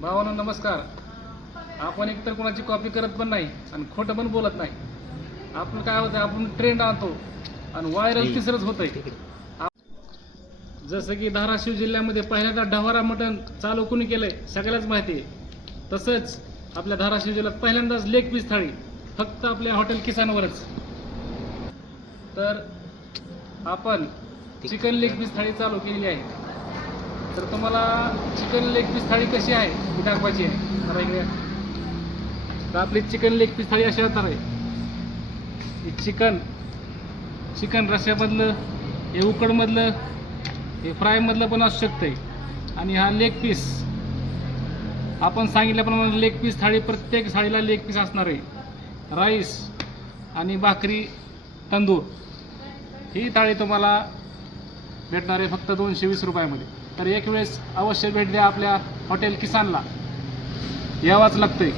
भावांनो नमस्कार. आपण एकतर कोणाची कॉपी करत पण नाही आणि खोटं पण बोलत नाही. आपण काय होतं, आपण ट्रेंड आणतो आणि व्हायरल तिसरंच होतंय. जसं की धाराशिव जिल्ह्यामध्ये पहिल्यांदा ढवारा मटण चालू कोणी केलंय सगळ्यालाच माहिती आहे. तसंच आपल्या धाराशिव जिल्ह्यात पहिल्यांदाच लेग पीस थाळी फक्त आपल्या हॉटेल किसानवरच. तर आपण चिकन लेग पीस थाळी चालू केलेली आहे. तर तुम्हाला चिकन लेग पीस थाळी कशी आहे ती दाखवायची आहे. तर इकडे तर आपली चिकन लेग पीस थाळी अशी असणार आहे. चिकन रस्स्यामधलं, हे उकडमधलं, हे फ्रायमधलं पण असू शकतंय. आणि हा लेग पीस आपण सांगितल्याप्रमाणे लेग पीस थाळी, प्रत्येक थाळीला लेग पीस असणार आहे. राईस आणि भाकरी तंदूर ही थाळी तुम्हाला भेटणार आहे फक्त 220 रुपयामध्ये. तर एक वेळेस अवश्य भेट द्या. आपल्या हॉटेल किसानला यावंच लागतंय.